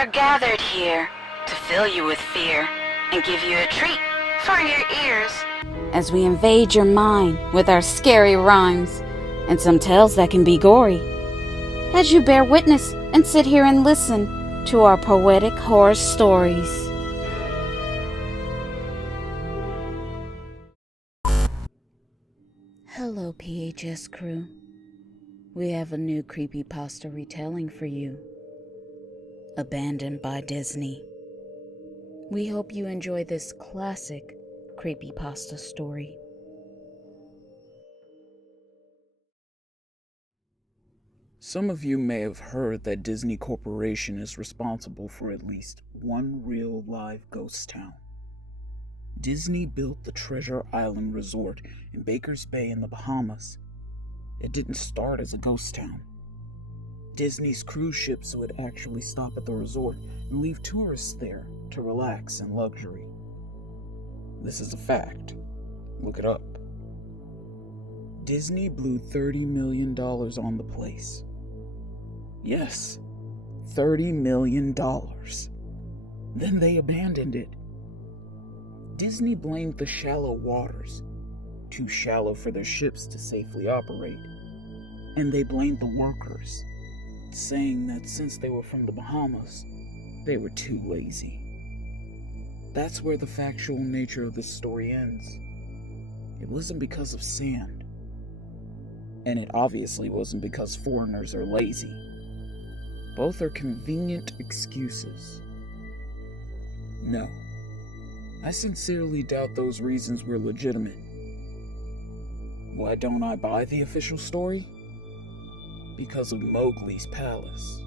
are gathered here to fill you with fear and give you a treat for your ears. As we invade your mind with our scary rhymes and some tales that can be gory. As you bear witness and sit here and listen to our poetic horror stories. Hello, P.H.S. crew. We have a new creepypasta retelling for you. Abandoned by Disney. We hope you enjoy this classic creepypasta story. Some of you may have heard that Disney Corporation is responsible for at least one real live ghost town. Disney built the Treasure Island Resort in Baker's Bay in the Bahamas. It didn't start as a ghost town. Disney's cruise ships would actually stop at the resort and leave tourists there to relax in luxury. This is a fact. Look it up. Disney blew $30 million on the place. Yes, $30 million. Then they abandoned it. Disney blamed the shallow waters, too shallow for their ships to safely operate. And they blamed the workers, saying that since they were from the Bahamas, they were too lazy. That's where the factual nature of this story ends. It wasn't because of sand. And it obviously wasn't because foreigners are lazy. Both are convenient excuses. No, I sincerely doubt those reasons were legitimate. Why don't I buy the official story? Because of Mowgli's palace.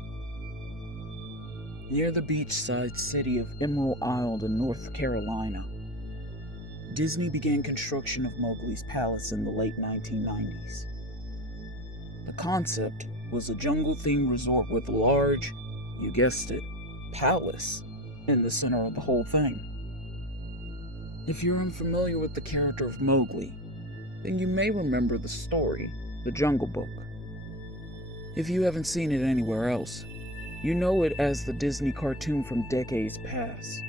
Near the beachside city of Emerald Isle in North Carolina, Disney began construction of Mowgli's palace in the late 1990s. The concept was a jungle-themed resort with a large, you guessed it, palace in the center of the whole thing. If you're unfamiliar with the character of Mowgli, then you may remember the story, The Jungle Book. If you haven't seen it anywhere else, you know it as the Disney cartoon from decades past.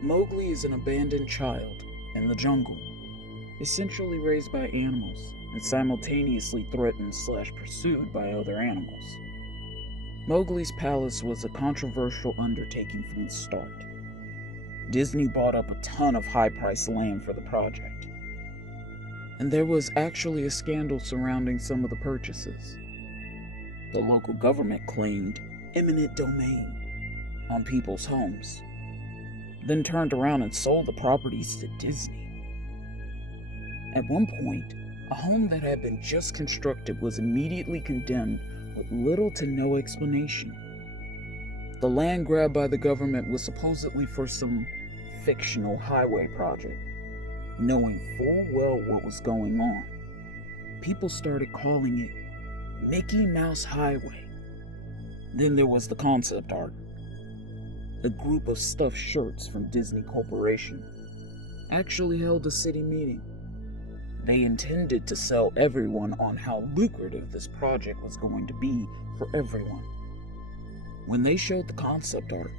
Mowgli is an abandoned child in the jungle, essentially raised by animals and simultaneously threatened/pursued by other animals. Mowgli's palace was a controversial undertaking from the start. Disney bought up a ton of high-priced land for the project. And there was actually a scandal surrounding some of the purchases. The local government claimed eminent domain on people's homes, then turned around and sold the properties to Disney. At one point, a home that had been just constructed was immediately condemned with little to no explanation. The land grabbed by the government was supposedly for some fictional highway project. Knowing full well what was going on, people started calling it Mickey Mouse Highway. Then there was the concept art. A group of stuffed shirts from Disney Corporation actually held a city meeting. They intended to sell everyone on how lucrative this project was going to be for everyone. When they showed the concept art,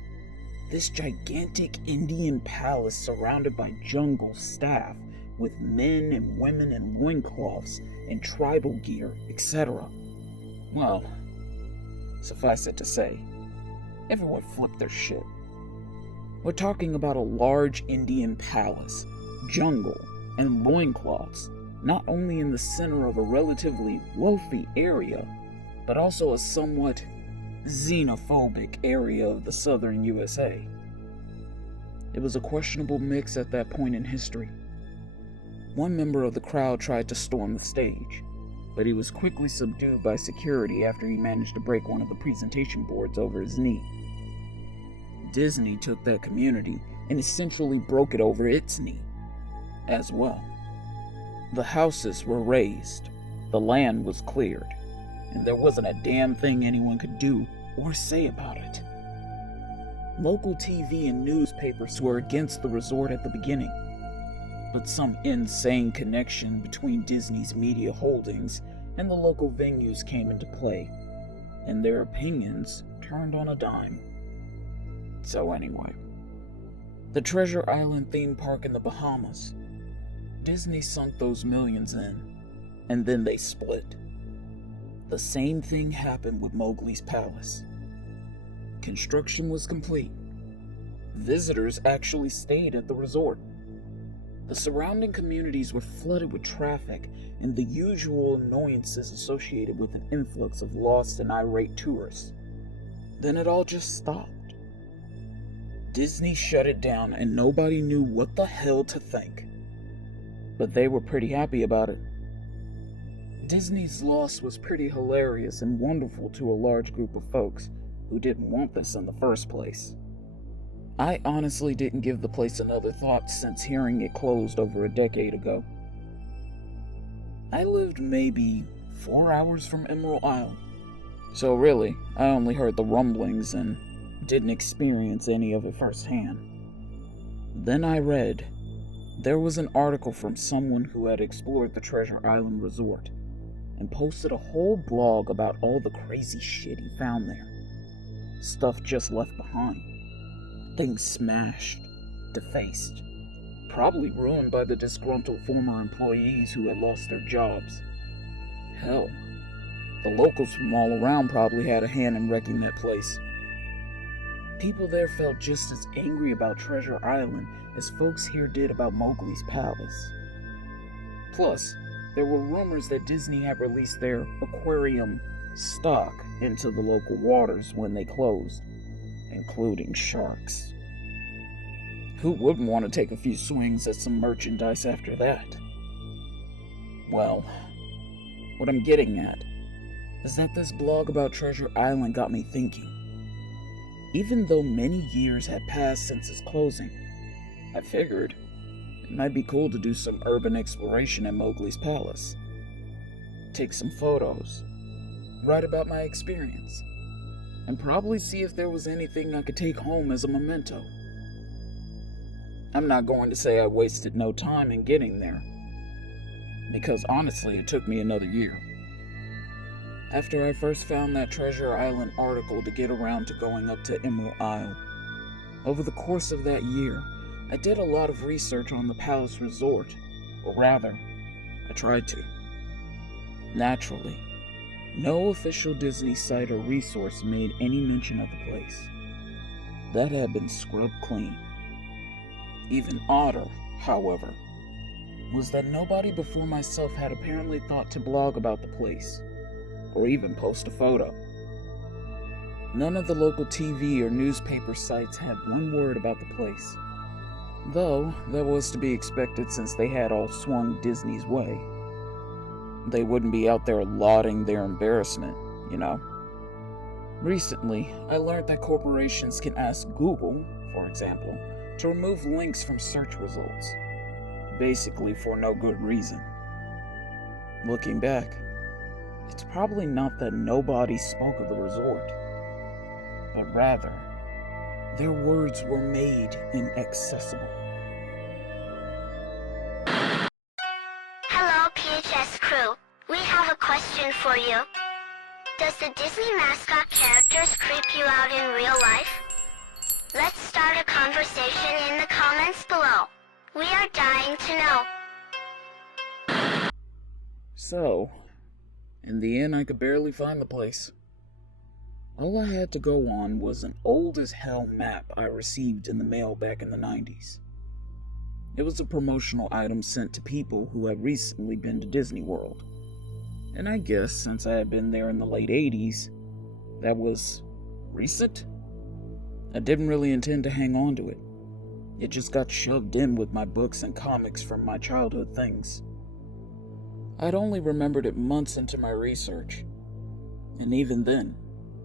this gigantic Indian palace surrounded by jungle staff with men and women in loincloths and tribal gear, etc. Well, suffice it to say, everyone flipped their shit. We're talking about a large Indian palace, jungle, and loincloths, not only in the center of a relatively wealthy area, but also a somewhat xenophobic area of the southern USA. It was a questionable mix at that point in history. One member of the crowd tried to storm the stage, but he was quickly subdued by security after he managed to break one of the presentation boards over his knee. Disney took that community and essentially broke it over its knee as well. The houses were razed, the land was cleared, and there wasn't a damn thing anyone could do or say about it. Local TV and newspapers were against the resort at the beginning, but some insane connection between Disney's media holdings and the local venues came into play, and their opinions turned on a dime. So anyway, the Treasure Island theme park in the Bahamas. Disney sunk those millions in, and then they split. The same thing happened with Mowgli's palace. Construction was complete. Visitors actually stayed at the resort. The surrounding communities were flooded with traffic and the usual annoyances associated with an influx of lost and irate tourists. Then it all just stopped. Disney shut it down and nobody knew what the hell to think. But they were pretty happy about it. Disney's loss was pretty hilarious and wonderful to a large group of folks who didn't want this in the first place. I honestly didn't give the place another thought since hearing it closed over a decade ago. I lived maybe 4 hours from Emerald Isle, so really, I only heard the rumblings and didn't experience any of it firsthand. Then I read there was an article from someone who had explored the Treasure Island resort and posted a whole blog about all the crazy shit he found there. Stuff just left behind. Things smashed, defaced, probably ruined by the disgruntled former employees who had lost their jobs. Hell, the locals from all around probably had a hand in wrecking that place. People there felt just as angry about Treasure Island as folks here did about Mowgli's palace. Plus, there were rumors that Disney had released their aquarium stock into the local waters when they closed, including sharks. Who wouldn't want to take a few swings at some merchandise after that? Well, what I'm getting at is that this blog about Treasure Island got me thinking. Even though many years had passed since its closing, I figured it might be cool to do some urban exploration at Mowgli's palace. Take some photos, write about my experience, and probably see if there was anything I could take home as a memento. I'm not going to say I wasted no time in getting there, because honestly it took me another year. After I first found that Treasure Island article to get around to going up to Emerald Isle, over the course of that year, I did a lot of research on the palace resort, or rather, I tried to. Naturally, no official Disney site or resource made any mention of the place. That had been scrubbed clean. Even odder, however, was that nobody before myself had apparently thought to blog about the place, or even post a photo. None of the local TV or newspaper sites had one word about the place, though that was to be expected since they had all swung Disney's way. They wouldn't be out there lauding their embarrassment, you know. Recently, I learned that corporations can ask Google, for example, to remove links from search results, basically for no good reason. Looking back, it's probably not that nobody spoke of the resort, but rather, their words were made inaccessible. Hello, P.H.S. crew. We have a question for you. Does the Disney mascot characters creep you out in real life? Let's start a conversation in the comments below. We are dying to know. So, in the end, I could barely find the place. All I had to go on was an old as hell map I received in the mail back in the 90s. It was a promotional item sent to people who had recently been to Disney World. And I guess since I had been there in the late 80s, that was recent? I didn't really intend to hang on to it. It just got shoved in with my books and comics from my childhood things. I'd only remembered it months into my research, and even then,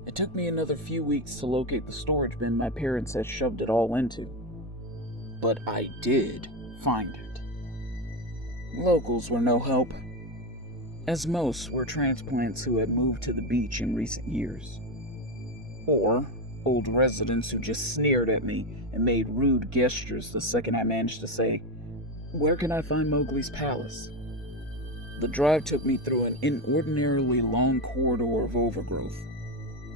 it took me another few weeks to locate the storage bin my parents had shoved it all into. But I did find it. Locals were no help, as most were transplants who had moved to the beach in recent years, or old residents who just sneered at me and made rude gestures the second I managed to say, "Where can I find Mowgli's palace?" The drive took me through an inordinately long corridor of overgrowth,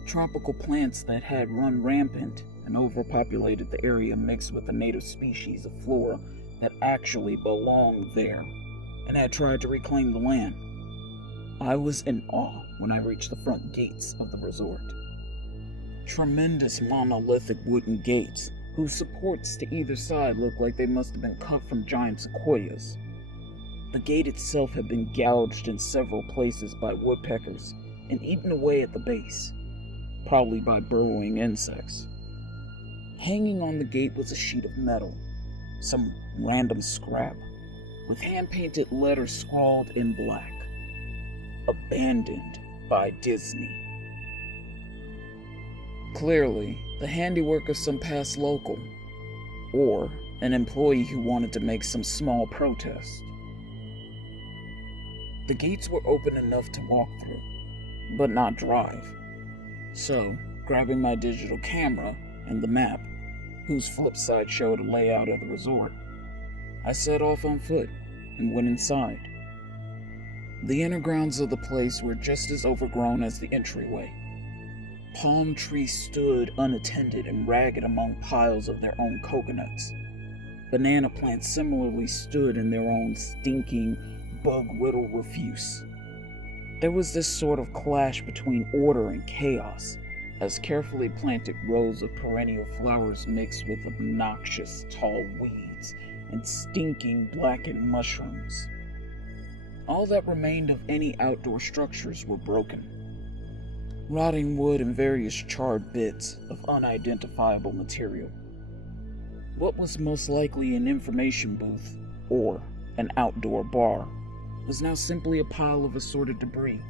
Tropical plants that had run rampant and overpopulated the area mixed with the native species of flora that actually belonged there and had tried to reclaim the land. I was in awe when I reached the front gates of the resort. Tremendous monolithic wooden gates whose supports to either side looked like they must have been cut from giant sequoias. The gate itself had been gouged in several places by woodpeckers and eaten away at the base, probably by burrowing insects. Hanging on the gate was a sheet of metal, some random scrap, with hand-painted letters scrawled in black. Abandoned by Disney. Clearly, the handiwork of some past local, or an employee who wanted to make some small protest. The gates were open enough to walk through, but not drive. So, grabbing my digital camera and the map, whose flip side showed a layout of the resort, I set off on foot and went inside. The inner grounds of the place were just as overgrown as the entryway. Palm trees stood unattended and ragged among piles of their own coconuts. Banana plants similarly stood in their own stinking, bug-riddled refuse. There was this sort of clash between order and chaos, as carefully planted rows of perennial flowers mixed with obnoxious tall weeds and stinking blackened mushrooms. All that remained of any outdoor structures were broken. Rotting wood and various charred bits of unidentifiable material. What was most likely an information booth, or an outdoor bar, was now simply a pile of assorted debris,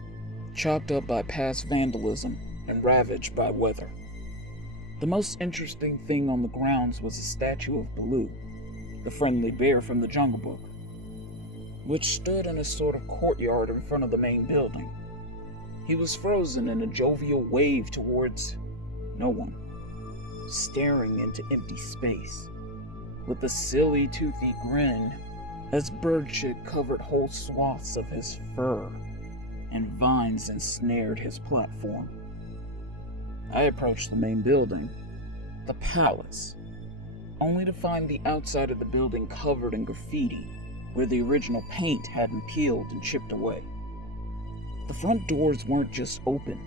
chopped up by past vandalism and ravaged by weather. The most interesting thing on the grounds was a statue of Baloo, the friendly bear from the Jungle Book, which stood in a sort of courtyard in front of the main building. He was frozen in a jovial wave towards no one, staring into empty space, with a silly, toothy grin as bird shit covered whole swaths of his fur, and vines ensnared his platform. I approached the main building, the palace, only to find the outside of the building covered in graffiti, where the original paint hadn't peeled and chipped away. The front doors weren't just open,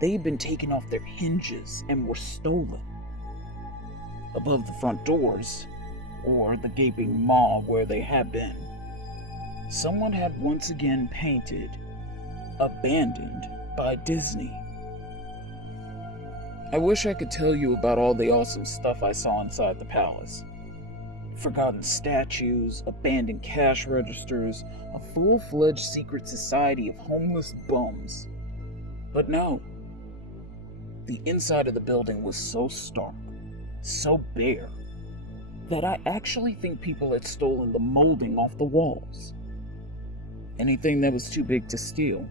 they had been taken off their hinges and were stolen. Above the front doors, or the gaping maw where they had been, someone had once again painted, "Abandoned by Disney." I wish I could tell you about all the awesome stuff I saw inside the palace. Forgotten statues, abandoned cash registers, a full-fledged secret society of homeless bums. But no. The inside of the building was so stark, so bare, that I actually think people had stolen the molding off the walls. Anything that was too big to steal.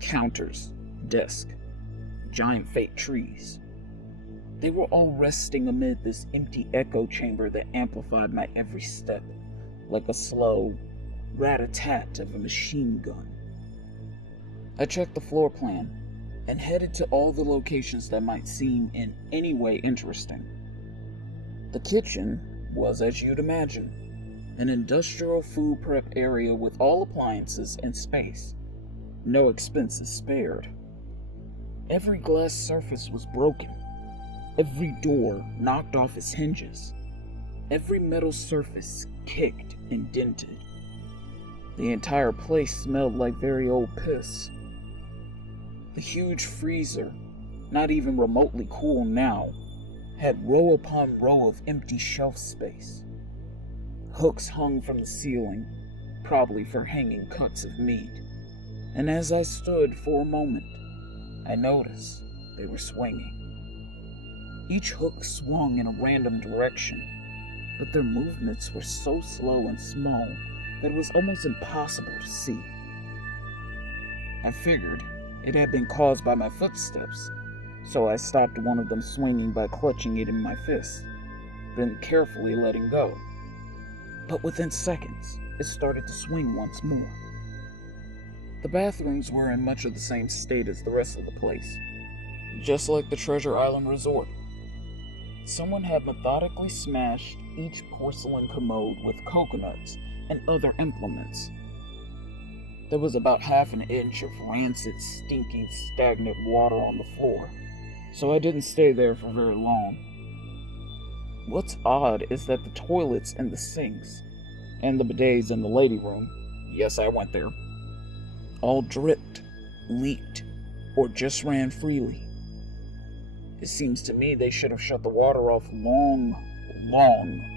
Counters, desk, giant fake trees. They were all resting amid this empty echo chamber that amplified my every step, like a slow rat-a-tat of a machine gun. I checked the floor plan and headed to all the locations that might seem in any way interesting. The kitchen was, as you'd imagine, an industrial food prep area with all appliances and space. No expenses spared. Every glass surface was broken. Every door knocked off its hinges. Every metal surface kicked and dented. The entire place smelled like very old piss. The huge freezer, not even remotely cool now, had row upon row of empty shelf space. Hooks hung from the ceiling, probably for hanging cuts of meat. And as I stood for a moment, I noticed they were swinging. Each hook swung in a random direction, but their movements were so slow and small that it was almost impossible to see. I figured it had been caused by my footsteps, so I stopped one of them swinging by clutching it in my fist, then carefully letting go. But within seconds, it started to swing once more. The bathrooms were in much of the same state as the rest of the place. just like the Treasure Island Resort. Someone had methodically smashed each porcelain commode with coconuts and other implements. There was about half an inch of rancid, stinking, stagnant water on the floor, so I didn't stay there for very long. What's odd is that the toilets and the sinks, and the bidets in the lady room, yes, I went there, all dripped, leaked, or just ran freely. It seems to me they should have shut the water off long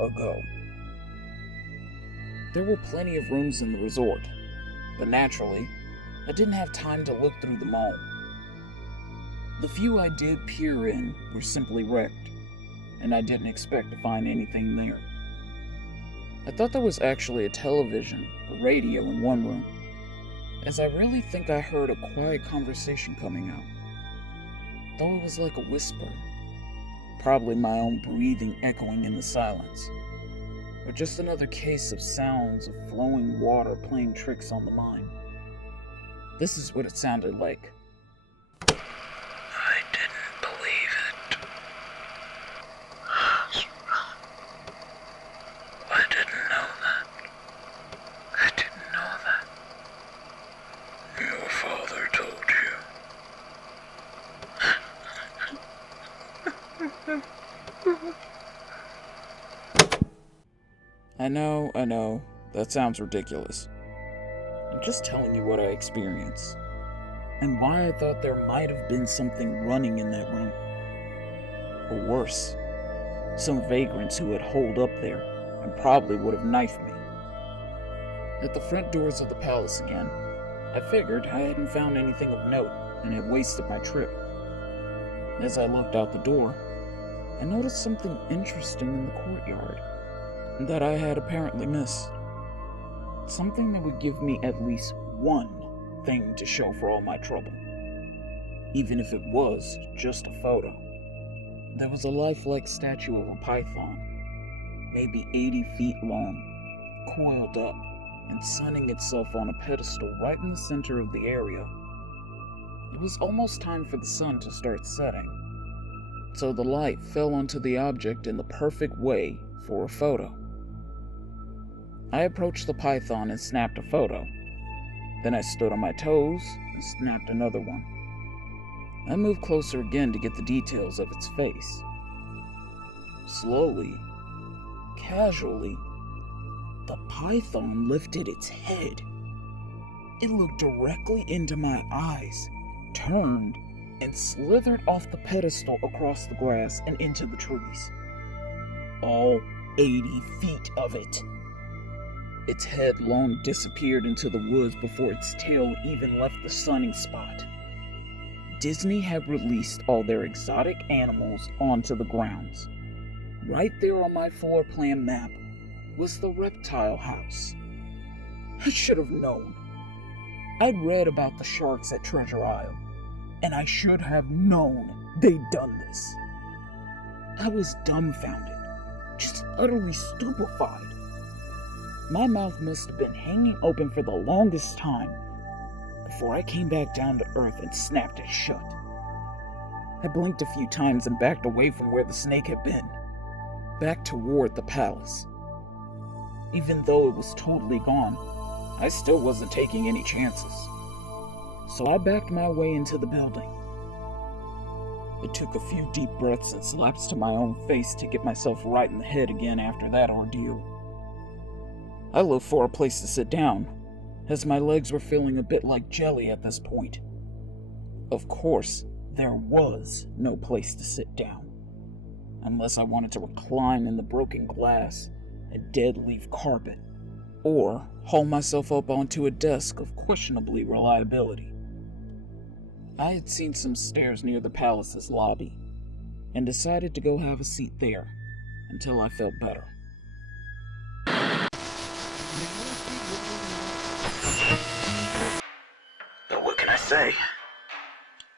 ago. There were plenty of rooms in the resort, but naturally, I didn't have time to look through them all. The few I did peer in were simply wrecked, and I didn't expect to find anything there. I thought there was actually a television, a radio in one room, as I really think I heard a quiet conversation coming out. Though it was like a whisper, probably my own breathing echoing in the silence, or just another case of sounds of flowing water playing tricks on the mind. This is what it sounded like. I didn't believe it. I didn't know that. I didn't know that. Your father told you. I know, that sounds ridiculous. I'm just telling you what I experienced, and why I thought there might have been something running in that room. Or worse, some vagrants who had holed up there and probably would have knifed me. At the front doors of the palace again, I figured I hadn't found anything of note and had wasted my trip. As I looked out the door, I noticed something interesting in the courtyard that I had apparently missed. Something that would give me at least one thing to show for all my trouble, even if it was just a photo. There was a lifelike statue of a python, maybe 80 feet long, coiled up and sunning itself on a pedestal right in the center of the area. It was almost time for the sun to start setting, so the light fell onto the object in the perfect way for a photo. I approached the python and snapped a photo. Then I stood on my toes and snapped another one. I moved closer again to get the details of its face. Slowly, casually, the python lifted its head. It looked directly into my eyes, turned, and slithered off the pedestal across the grass and into the trees. All 80 feet of it. Its head long disappeared into the woods before its tail even left the sunning spot. Disney had released all their exotic animals onto the grounds. Right there on my floor plan map was the reptile house. I should have known. I'd read about the sharks at Treasure Isle, and I should have known they'd done this. I was dumbfounded, just utterly stupefied. My mouth must have been hanging open for the longest time before I came back down to earth and snapped it shut. I blinked a few times and backed away from where the snake had been, back toward the palace. Even though it was totally gone, I still wasn't taking any chances. So I backed my way into the building. It took a few deep breaths and slaps to my own face to get myself right in the head again after that ordeal. I looked for a place to sit down, as my legs were feeling a bit like jelly at this point. Of course, there was no place to sit down, unless I wanted to recline in the broken glass and dead leaf carpet, or haul myself up onto a desk of questionably reliability. I had seen some stairs near the palace's lobby, and decided to go have a seat there until I felt better. But what can I say?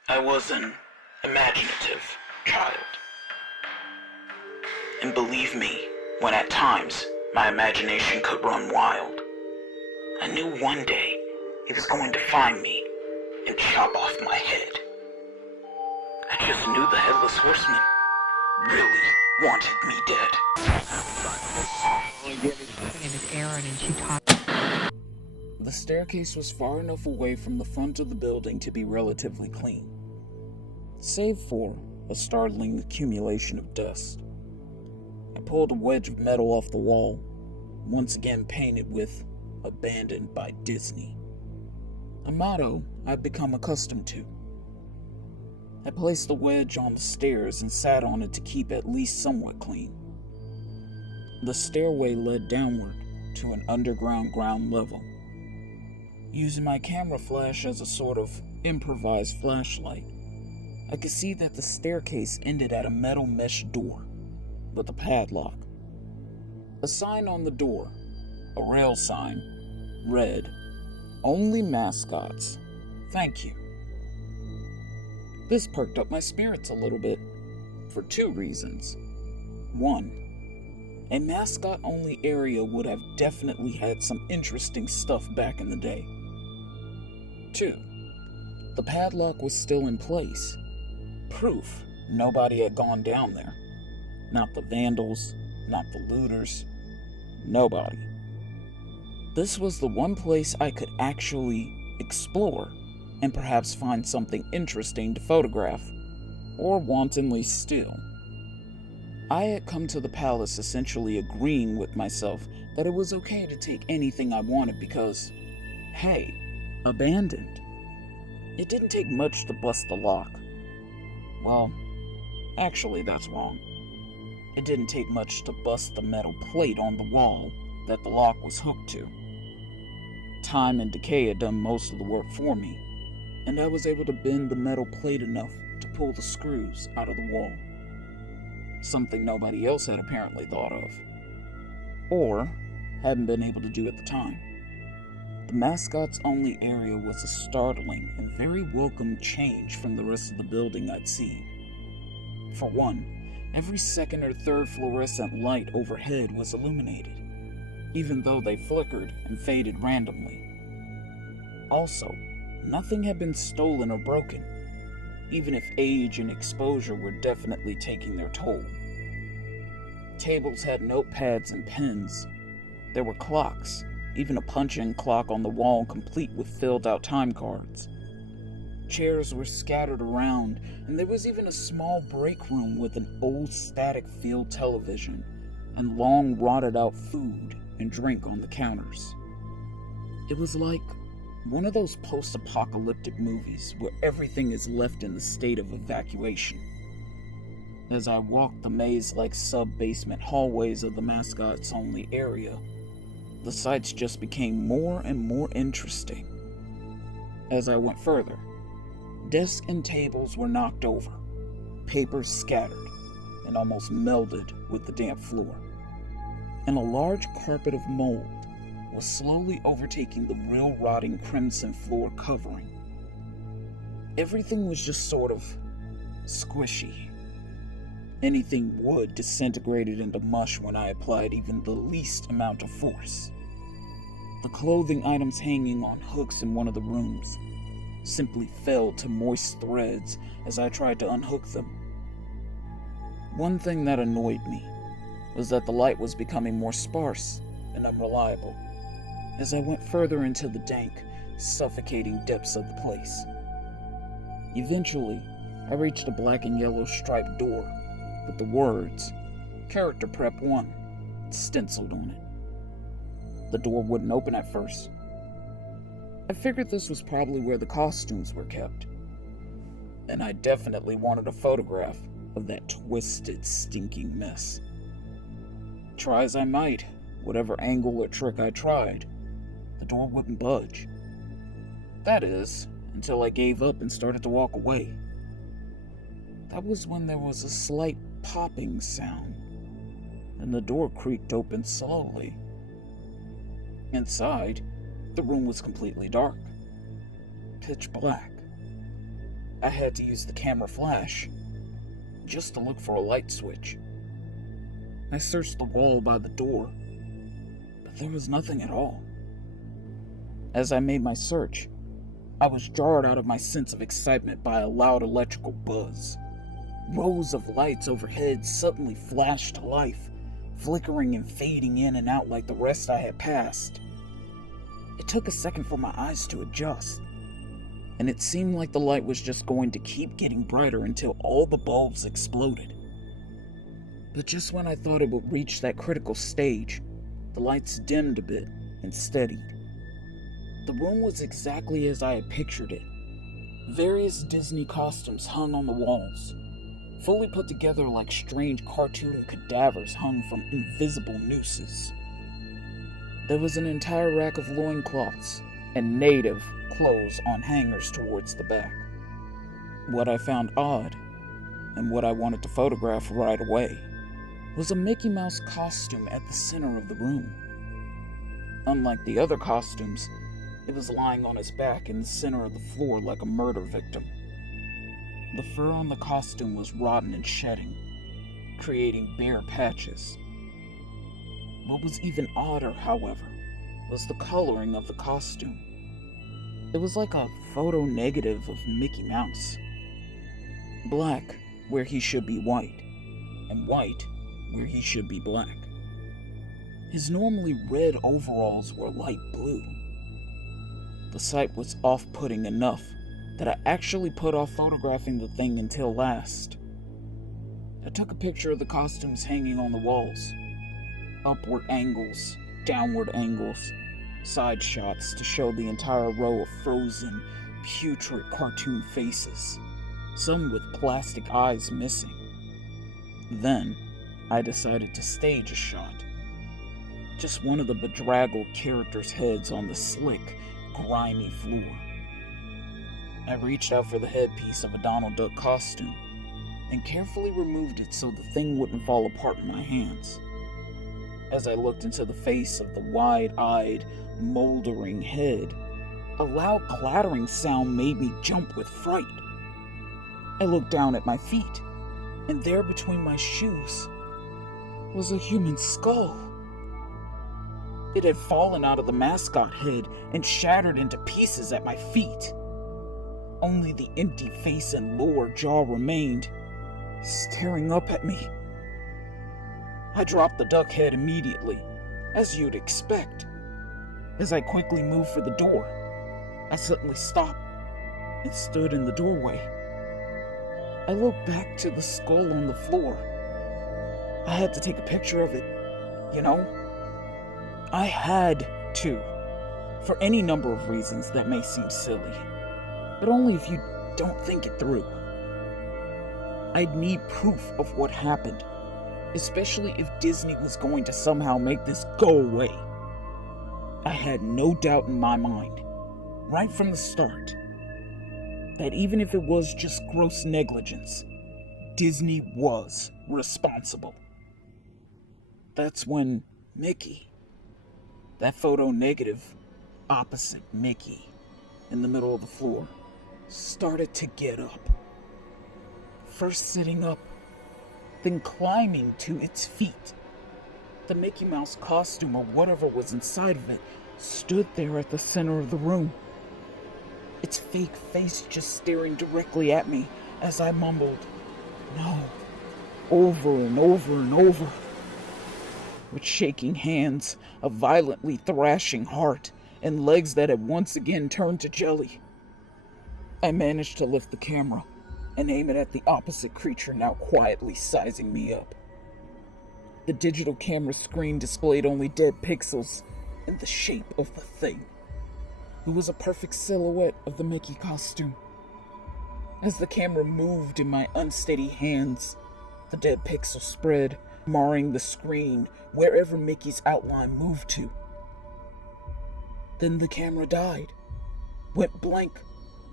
I was an imaginative child. And believe me, when at times my imagination could run wild, I knew one day it was going to find me and chop off my head. I just knew the Headless Horseman really wanted me dead. The staircase was far enough away from the front of the building to be relatively clean, save for a startling accumulation of dust. I pulled a wedge of metal off the wall, once again painted with "Abandoned by Disney," a motto I'd become accustomed to. I placed the wedge on the stairs and sat on it to keep at least somewhat clean. The stairway led downward to an underground ground level. Using my camera flash as a sort of improvised flashlight, I could see that the staircase ended at a metal mesh door with a padlock. A sign on the door, a rail sign, read, "Only mascots. Thank you." This perked up my spirits a little bit, for two reasons. One, a mascot-only area would have definitely had some interesting stuff back in the day. Two, the padlock was still in place. Proof nobody had gone down there. Not the vandals, not the looters, nobody. This was the one place I could actually explore and perhaps find something interesting to photograph, or wantonly steal. I had come to the palace essentially agreeing with myself that it was okay to take anything I wanted because, hey, abandoned. It didn't take much to bust the lock. Well, actually that's wrong. It didn't take much to bust the metal plate on the wall that the lock was hooked to. Time and decay had done most of the work for me, and I was able to bend the metal plate enough to pull the screws out of the wall. Something nobody else had apparently thought of, or hadn't been able to do at the time. The mascots only area was a startling and very welcome change from the rest of the building I'd seen. For one, every second or third fluorescent light overhead was illuminated, even though they flickered and faded randomly. Also, nothing had been stolen or broken, even if age and exposure were definitely taking their toll. Tables had notepads and pens. There were clocks, even a punch-in clock on the wall complete with filled-out time cards. Chairs were scattered around, and there was even a small break room with an old static field television and long rotted-out food and drink on the counters. It was like one of those post-apocalyptic movies where everything is left in the state of evacuation. As I walked the maze-like sub-basement hallways of the mascots-only area, the sights just became more and more interesting. As I went further, desks and tables were knocked over, papers scattered, and almost melded with the damp floor. And a large carpet of mold was slowly overtaking the real rotting crimson floor covering. Everything was just sort of squishy. Anything wood disintegrated into mush when I applied even the least amount of force. The clothing items hanging on hooks in one of the rooms simply fell to moist threads as I tried to unhook them. One thing that annoyed me was that the light was becoming more sparse and unreliable as I went further into the dank, suffocating depths of the place. Eventually, I reached a black and yellow striped door with the words, "Character Prep 1," stenciled on it. The door wouldn't open at first. I figured this was probably where the costumes were kept, and I definitely wanted a photograph of that twisted, stinking mess. Try as I might, whatever angle or trick I tried, the door wouldn't budge. That is, until I gave up and started to walk away. That was when there was a slight popping sound, and the door creaked open slowly. Inside, the room was completely dark, pitch black. I had to use the camera flash just to look for a light switch. I searched the wall by the door, but there was nothing at all. As I made my search, I was jarred out of my sense of excitement by a loud electrical buzz. Rows of lights overhead suddenly flashed to life, flickering and fading in and out like the rest I had passed. It took a second for my eyes to adjust, and it seemed like the light was just going to keep getting brighter until all the bulbs exploded. But just when I thought it would reach that critical stage, the lights dimmed a bit and steadied. The room was exactly as I had pictured it. Various Disney costumes hung on the walls, fully put together like strange cartoon cadavers hung from invisible nooses. There was an entire rack of loincloths and native clothes on hangers towards the back. What I found odd, and what I wanted to photograph right away, was a Mickey Mouse costume at the center of the room. Unlike the other costumes, it was lying on its back in the center of the floor like a murder victim. The fur on the costume was rotten and shedding, creating bare patches. What was even odder, however, was the coloring of the costume. It was like a photo negative of Mickey Mouse. Black where he should be white, and white where he should be black. His normally red overalls were light blue. The sight was off-putting enough that I actually put off photographing the thing until last. I took a picture of the costumes hanging on the walls. Upward angles, downward angles, side shots to show the entire row of frozen, putrid cartoon faces, some with plastic eyes missing. Then, I decided to stage a shot. Just one of the bedraggled characters' heads on the slick, grimy floor. I reached out for the headpiece of a Donald Duck costume and carefully removed it so the thing wouldn't fall apart in my hands. As I looked into the face of the wide-eyed, moldering head, a loud clattering sound made me jump with fright. I looked down at my feet, and there between my shoes was a human skull. It had fallen out of the mascot head and shattered into pieces at my feet. Only the empty face and lower jaw remained, staring up at me. I dropped the duck head immediately, as you'd expect. As I quickly moved for the door, I suddenly stopped and stood in the doorway. I looked back to the skull on the floor. I had to take a picture of it, you know? I had to, for any number of reasons that may seem silly, but only if you don't think it through. I'd need proof of what happened, especially if Disney was going to somehow make this go away. I had no doubt in my mind, right from the start, that even if it was just gross negligence, Disney was responsible. That's when Mickey, that photo negative opposite Mickey in the middle of the floor, started to get up. First sitting up, then climbing to its feet. The Mickey Mouse costume or whatever was inside of it stood there at the center of the room. Its fake face just staring directly at me as I mumbled, "No," over and over and over. With shaking hands, a violently thrashing heart, and legs that had once again turned to jelly, I managed to lift the camera and aim it at the opposite creature now quietly sizing me up. The digital camera screen displayed only dead pixels in the shape of the thing. It was a perfect silhouette of the Mickey costume. As the camera moved in my unsteady hands, the dead pixels spread, marring the screen wherever Mickey's outline moved to. Then the camera died, went blank,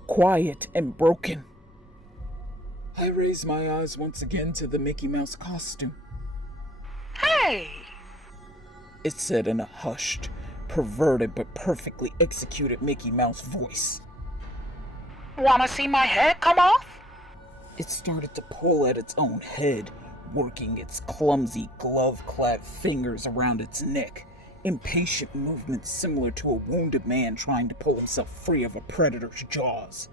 quiet and broken. I raised my eyes once again to the Mickey Mouse costume. "Hey!" It said in a hushed, perverted but perfectly executed Mickey Mouse voice. "Wanna see my head come off?" It started to pull at its own head, working its clumsy, glove-clad fingers around its neck, impatient movements similar to a wounded man trying to pull himself free of a predator's jaws,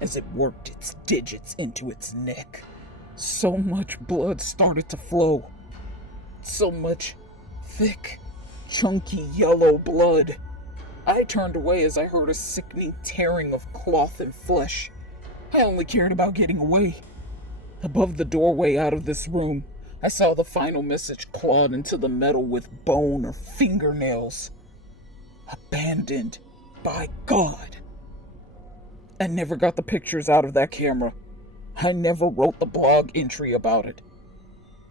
as it worked its digits into its neck, So much blood started to flow. So much thick, chunky yellow blood. I turned away as I heard a sickening tearing of cloth and flesh. I only cared about getting away. Above the doorway out of this room, I saw the final message clawed into the metal with bone or fingernails. Abandoned by God. I never got the pictures out of that camera. I never wrote the blog entry about it.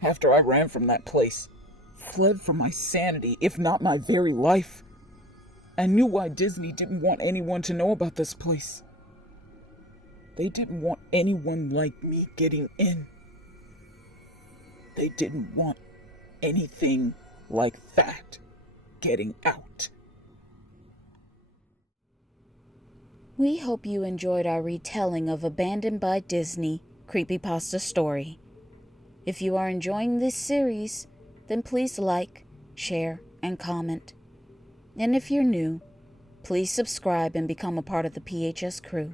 After I ran from that place, fled for my sanity, if not my very life, I knew why Disney didn't want anyone to know about this place. They didn't want anyone like me getting in. They didn't want anything like that getting out. We hope you enjoyed our retelling of Abandoned by Disney Creepypasta story. If you are enjoying this series, then please like, share, and comment. And if you're new, please subscribe and become a part of the P.H.S crew.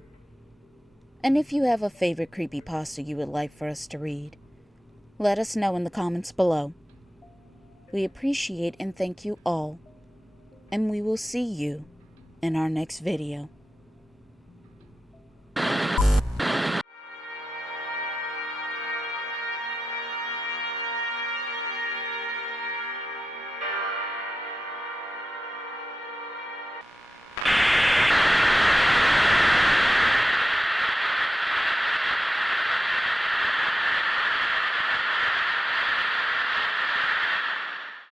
And if you have a favorite creepypasta you would like for us to read, let us know in the comments below. We appreciate and thank you all, and we will see you in our next video.